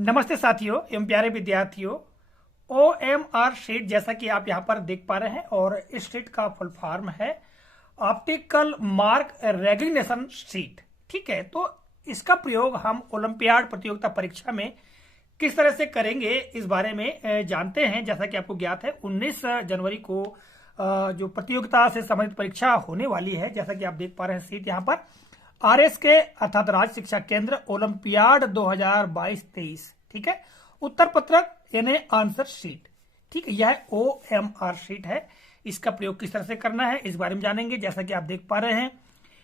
नमस्ते साथियों एवं प्यारे विद्यार्थियों। OMR शीट जैसा कि आप यहाँ पर देख पा रहे हैं और इस शीट का फुल फॉर्म है ऑप्टिकल मार्क रेकग्निशन शीट। ठीक है, तो इसका प्रयोग हम ओलंपियाड प्रतियोगिता परीक्षा में किस तरह से करेंगे इस बारे में जानते हैं। जैसा कि आपको ज्ञात है 19 जनवरी को जो प्रतियोगिता से संबंधित परीक्षा होने वाली है, जैसा कि आप देख पा रहे हैं शीट यहाँ पर RS के अर्थात राज्य शिक्षा केंद्र ओलंपियाड 2022-23। ठीक है, उत्तर पत्रक यानी आंसर शीट। ठीक है, यह OMR शीट है। इसका प्रयोग किस तरह से करना है इस बारे में जानेंगे। जैसा कि आप देख पा रहे हैं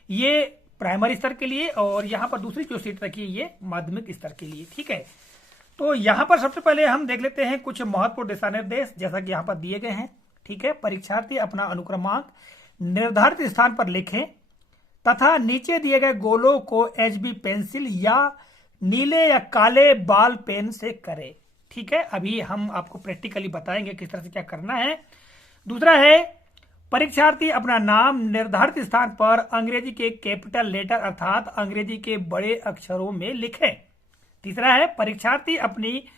ये प्राइमरी स्तर के लिए और यहाँ पर दूसरी जो शीट रखी है ये माध्यमिक स्तर के लिए। ठीक है, तो यहाँ पर सबसे पहले हम देख लेते हैं कुछ महत्वपूर्ण दिशा निर्देश जैसा कि यहाँ पर दिए गए हैं। ठीक है, परीक्षार्थी अपना अनुक्रमांक निर्धारित स्थान पर लिखें तथा नीचे दिए गए गोलों को HB पेंसिल या नीले या काले बाल पेन से करें। ठीक है, अभी हम आपको प्रैक्टिकली बताएंगे किस तरह से क्या करना है। दूसरा है परीक्षार्थी अपना नाम निर्धारित स्थान पर अंग्रेजी के कैपिटल लेटर अर्थात अंग्रेजी के बड़े अक्षरों में लिखें। तीसरा है परीक्षार्थी अपनी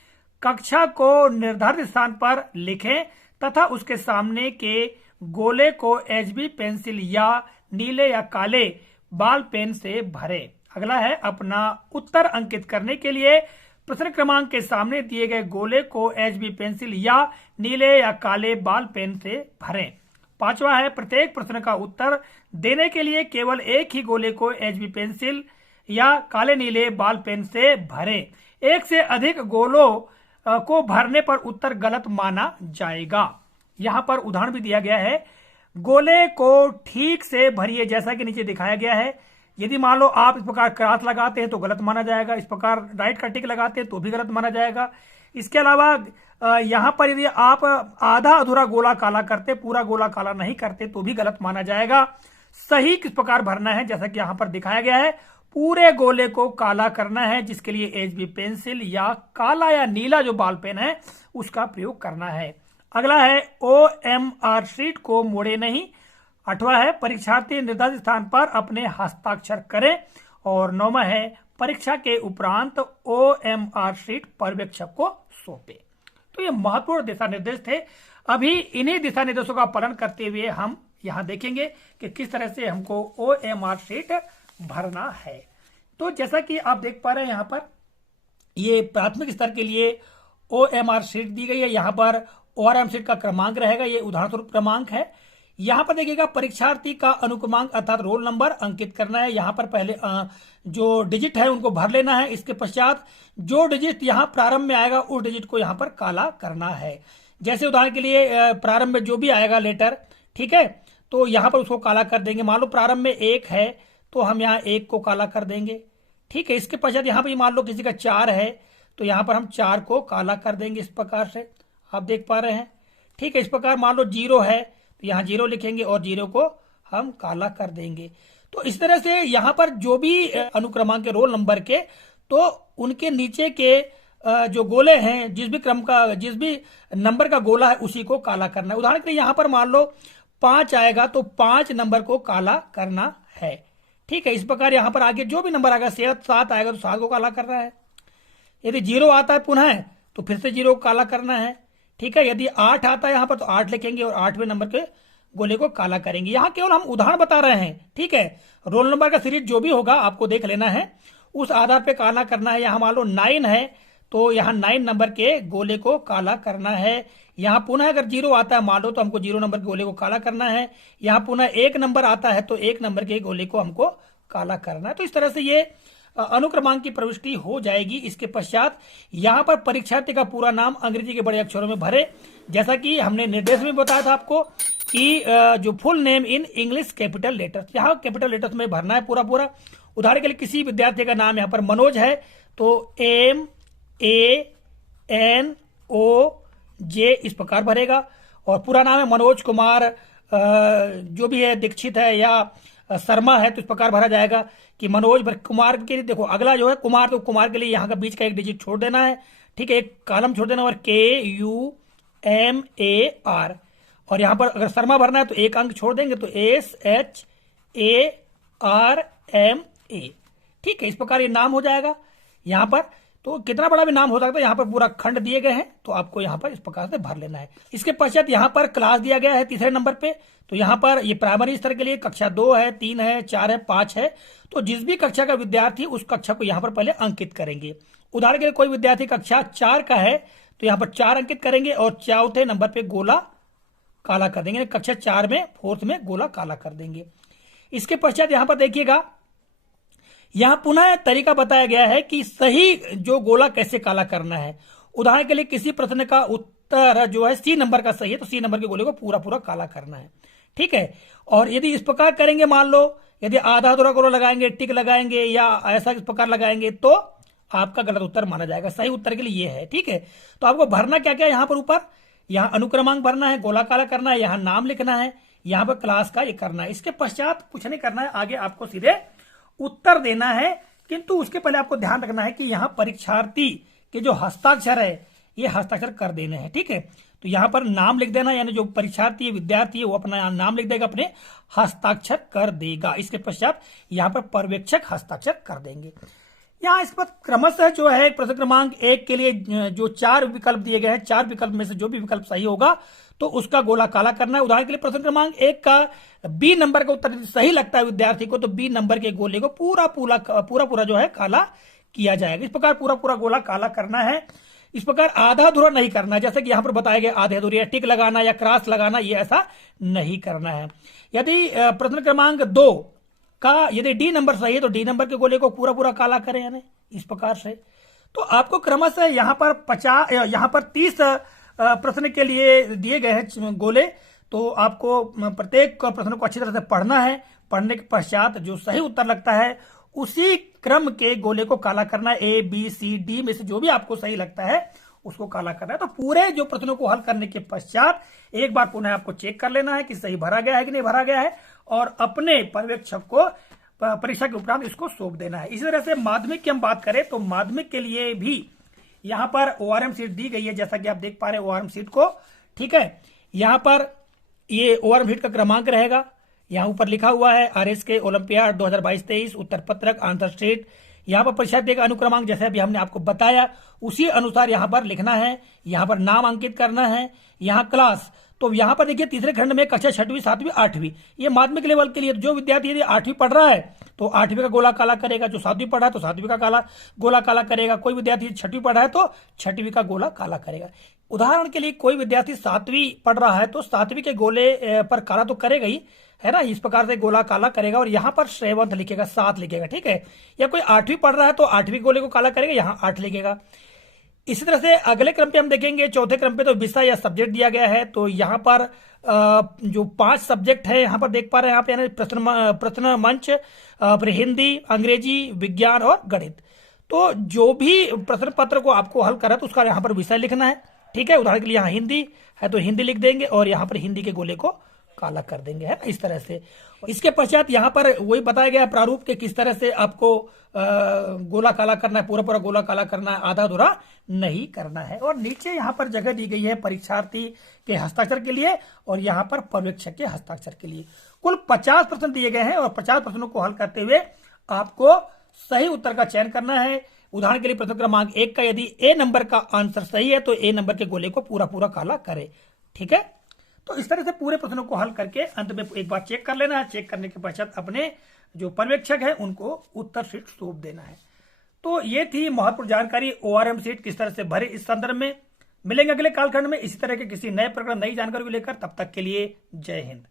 कक्षा को निर्धारित स्थान पर लिखें तथा उसके सामने के गोले को HB पेंसिल या नीले या काले बाल पेन से भरे। अगला है अपना उत्तर अंकित करने के लिए प्रश्न क्रमांक के सामने दिए गए गोले को HB पेंसिल या नीले या काले बाल पेन से भरें। पांचवा है प्रत्येक प्रश्न का उत्तर देने के लिए केवल एक ही गोले को HB पेंसिल या काले नीले बाल पेन से भरें। एक से अधिक गोलों को भरने पर उत्तर गलत माना जाएगा। यहाँ पर उदाहरण भी दिया गया है, गोले को ठीक से भरिए जैसा कि नीचे दिखाया गया है। यदि मान लो आप इस प्रकार क्रॉस लगाते हैं तो गलत माना जाएगा, इस प्रकार राइट का टिक लगाते हैं तो भी गलत माना जाएगा। इसके अलावा यहाँ पर यदि आप आधा अधूरा गोला काला करते, पूरा गोला काला नहीं करते तो भी गलत माना जाएगा। सही किस प्रकार भरना है जैसा कि यहाँ पर दिखाया गया है, पूरे गोले को काला करना है जिसके लिए HB पेंसिल या काला या नीला जो बाल पेन है उसका प्रयोग करना है। अगला है OMR शीट को मोड़े नहीं। आठवां है परीक्षार्थी निर्धारित स्थान पर अपने हस्ताक्षर करें और नौवां है परीक्षा के उपरांत OMR शीट पर्यवेक्षक को सौंपे। तो ये महत्वपूर्ण दिशा निर्देश थे। अभी इन्हीं दिशा निर्देशों का पालन करते हुए हम यहाँ देखेंगे कि किस तरह से हमको OMR शीट भरना है। तो जैसा कि आप देख पा रहे हैं यहाँ पर ये प्राथमिक स्तर के लिए OMR शीट दी गई है। यहाँ पर ORM शीट का क्रमांक रहेगा, ये उदाहरण स्वरूप क्रमांक है। यहाँ पर देखिएगा परीक्षार्थी का अनुक्रमांक अर्थात रोल नंबर अंकित करना है। यहाँ पर पहले जो डिजिट है उनको भर लेना है। इसके पश्चात जो डिजिट यहाँ प्रारंभ में आएगा उस डिजिट को यहाँ पर काला करना है। जैसे उदाहरण के लिए प्रारंभ में जो भी आएगा लेटर, ठीक है, तो यहाँ पर उसको काला कर देंगे। मान लो प्रारंभ में 1 है तो हम यहाँ 1 को काला कर देंगे। ठीक है, इसके पश्चात यहाँ पर मान लो किसी का 4 है तो यहाँ पर हम 4 को काला कर देंगे। इस प्रकार से आप देख पा रहे हैं। ठीक है, इस प्रकार मान लो 0 है तो यहाँ 0 लिखेंगे और 0 को हम काला कर देंगे। तो इस तरह से यहाँ पर जो भी अनुक्रमांक के रोल नंबर के तो उनके नीचे के जो गोले हैं जिस भी नंबर का गोला है उसी को काला करना है। उदाहरण के लिए यहाँ पर मान लो 5 आएगा तो 5 नंबर को काला करना है। ठीक है, इस प्रकार यहाँ पर आगे जो भी नंबर आएगा 7 आएगा तो 7 को काला करना है। यदि 0 आता है पुनः तो फिर से 0 को काला करना है। ठीक है, यदि 8 आता है यहाँ पर तो 8 लिखेंगे और 8वें नंबर के गोले को काला करेंगे। यहाँ केवल हम उदाहरण बता रहे हैं। ठीक है, रोल नंबर का सीरीज जो भी होगा आपको देख लेना है, उस आधार पे काला करना है। यहाँ मान लो 9 है तो यहाँ 9 नंबर के गोले को काला करना है। यहाँ पुनः अगर 0 आता है मान लो तो हमको 0 नंबर के गोले को काला करना है। यहाँ पुनः 1 नंबर आता है तो 1 नंबर के गोले को हमको काला करना है। तो इस तरह से ये अनुक्रमांक की प्रविष्टि हो जाएगी। इसके पश्चात यहाँ पर परीक्षार्थी का पूरा नाम अंग्रेजी के बड़े अक्षरों में भरे, जैसा कि हमने निर्देश में बताया था आपको कि जो full name in English capital letters, यहाँ कैपिटल लेटर्स में भरना है पूरा। उदाहरण के लिए किसी विद्यार्थी का नाम यहाँ पर मनोज है तो MANOJ इस प्रकार भरेगा और पूरा नाम है मनोज कुमार जो भी है दीक्षित है या शर्मा है तो इस प्रकार भरा जाएगा कि मनोज कुमार के लिए। देखो अगला जो है कुमार, तो कुमार के लिए यहाँ का बीच का एक डिजिट छोड़ देना है। ठीक है, एक कॉलम छोड़ देना और KUMAR और यहाँ पर अगर शर्मा भरना है तो एक अंक छोड़ देंगे तो SHARMA। ठीक है, इस प्रकार ये नाम हो जाएगा यहाँ पर। तो कितना बड़ा भी नाम हो सकता है, यहाँ पर पूरा खंड दिए गए हैं, तो आपको यहाँ पर इस प्रकार से भर लेना है। इसके पश्चात यहाँ पर क्लास दिया गया है तीसरे नंबर पे, तो यहाँ पर ये प्राइमरी स्तर के लिए कक्षा 2 है, 3 है, 4 है, 5 है। तो जिस भी कक्षा का विद्यार्थी उस कक्षा को यहाँ पर पहले अंकित करेंगे। उदाहरण के लिए कोई विद्यार्थी कक्षा 4 का है तो यहाँ पर 4 अंकित करेंगे और चौथे नंबर पे गोला काला कर देंगे, कक्षा 4 में 4th में गोला काला कर देंगे। इसके पश्चात यहाँ पर देखिएगा, यहां पुनः तरीका बताया गया है कि सही जो गोला कैसे काला करना है। उदाहरण के लिए किसी प्रश्न का उत्तर जो है C नंबर का सही है, तो C नंबर के गोले को पूरा पूरा काला करना है, ठीक है। और यदि इस प्रकार करेंगे, मान लो यदि आधा अधूरा गोला लगाएंगे, टिक लगाएंगे या ऐसा इस प्रकार लगाएंगे, तो आपका गलत उत्तर माना जाएगा। सही उत्तर के लिए ये है, ठीक है। तो आपको भरना क्या क्या है, यहाँ पर ऊपर यहाँ अनुक्रमांक भरना है, गोला काला करना है, यहाँ नाम लिखना है, यहाँ पर क्लास का ये करना है। इसके पश्चात कुछ नहीं करना है, आगे आपको सीधे उत्तर देना है। किंतु उसके पहले आपको ध्यान रखना है कि यहाँ परीक्षार्थी के जो हस्ताक्षर है ये हस्ताक्षर कर देने हैं, ठीक है। तो यहाँ पर नाम लिख देना, यानी जो परीक्षार्थी है, विद्यार्थी है, वो अपना नाम लिख देगा, अपने हस्ताक्षर कर देगा। इसके पश्चात यहाँ पर पर्यवेक्षक हस्ताक्षर कर देंगे। यहाँ इसके बाद क्रमशः जो है प्रश्न क्रमांक 1 के लिए जो 4 विकल्प दिए गए हैं, 4 विकल्प में से जो भी विकल्प सही होगा तो उसका गोला काला करना है। उदाहरण के लिए प्रश्न क्रमांक 1 का B नंबर का उत्तर सही लगता है विद्यार्थी को, तो B नंबर के गोले को पूरा पूरा जो है काला किया जाएगा। इस प्रकार पूरा पूरा गोला काला करना है। इस प्रकार आधा अधूरा नहीं करना है, जैसे कि यहाँ पर बताया गया आधे अधूरे टिक लगाना या क्रॉस लगाना, ये ऐसा नहीं करना है। यदि प्रश्न क्रमांक 2 का यदि D नंबर सही है तो D नंबर के गोले को पूरा पूरा काला करें, यानी इस प्रकार से। तो आपको क्रमशः यहाँ पर 30 प्रश्न के लिए दिए गए हैं गोले, तो आपको प्रत्येक प्रश्न को अच्छी तरह से पढ़ना है। पढ़ने के पश्चात जो सही उत्तर लगता है उसी क्रम के गोले को काला करना है। A, B, C, D में से जो भी आपको सही लगता है उसको काला करना है। तो पूरे जो प्रश्नों को हल करने के पश्चात एक बार पुनः आपको चेक कर लेना है कि सही भरा गया है कि नहीं भरा गया है, और अपने पर्यवेक्षक को परीक्षा के उपरांत इसको सौंप देना है। इसी तरह से माध्यमिक की हम बात करें तो माध्यमिक के लिए भी यहाँ पर ORM शीट दी गई है, जैसा कि आप देख पा रहे हैं ORM शीट को, ठीक है। यहाँ पर ये ORM शीट का क्रमांक रहेगा, यहाँ ऊपर लिखा हुआ है RSK ओलंपियाड 2022-23 उत्तर पत्रक आंसर शीट। यहाँ पर परीक्षा देगा अनुक्रमांक, जैसे अभी हमने आपको बताया उसी अनुसार यहाँ पर लिखना है। यहाँ पर नाम अंकित करना है, यहाँ क्लास। तो यहाँ पर देखिए तीसरे खंड में कक्षा 6वीं 7वीं 8वीं, ये माध्यमिक लेवल के लिए जो विद्यार्थी यदि 8वीं पढ़ रहा है तो 8वीं का गोला काला करेगा, जो 7वीं पढ़ा है तो 7वीं का गोला काला करेगा, कोई विद्यार्थी 6वीं पढ़ा है तो 6वीं का गोला काला करेगा। उदाहरण के लिए कोई विद्यार्थी 7वीं पढ़ रहा है तो 7वीं के गोले पर काला तो करेगा ही, है ना, इस प्रकार से गोला काला करेगा और यहाँ पर 7th लिखेगा, 7 लिखेगा, ठीक है। या कोई 8वीं पढ़ रहा है तो 8वीं गोले को काला करेगा, यहाँ 8 लिखेगा। इसी तरह से अगले क्रम पे हम देखेंगे, चौथे क्रम पे तो विषय या सब्जेक्ट दिया गया है। तो यहाँ पर जो 5 सब्जेक्ट है यहाँ पर देख पा रहे हैं, यहाँ पे प्रश्न मंच, फिर हिंदी, अंग्रेजी, विज्ञान और गणित। तो जो भी प्रश्न पत्र को आपको हल करा तो उसका यहाँ पर विषय लिखना है, ठीक है। उदाहरण के लिए यहाँ हिंदी है तो हिंदी लिख देंगे और यहाँ पर हिंदी के गोले को काला कर देंगे, है इस तरह से। इसके पश्चात यहाँ पर वही बताया गया है प्रारूप के किस तरह से आपको गोला काला करना है, पूरा पूरा गोला काला करना है, आधा अधूरा नहीं करना है। और नीचे यहाँ पर जगह दी गई है परीक्षार्थी के हस्ताक्षर के लिए और यहाँ पर पर्यवेक्षक के हस्ताक्षर के लिए। कुल 50 प्रश्न दिए गए हैं और 50 प्रश्नों को हल करते हुए आपको सही उत्तर का चयन करना है। उदाहरण के लिए प्रश्न क्रमांक 1 का यदि A नंबर का आंसर सही है तो A नंबर के गोले को पूरा पूरा काला करे, ठीक है। तो इस तरह से पूरे प्रश्नों को हल करके अंत में एक बार चेक कर लेना है। चेक करने के पश्चात अपने जो पर्यवेक्षक है उनको उत्तर शीट सौंप देना है। तो ये थी महत्वपूर्ण जानकारी ORM शीट किस तरह से भरे, इस संदर्भ में मिलेंगे अगले कालखंड में इसी तरह के किसी नए प्रकरण, नई जानकारी को लेकर। तब तक के लिए जय हिंद।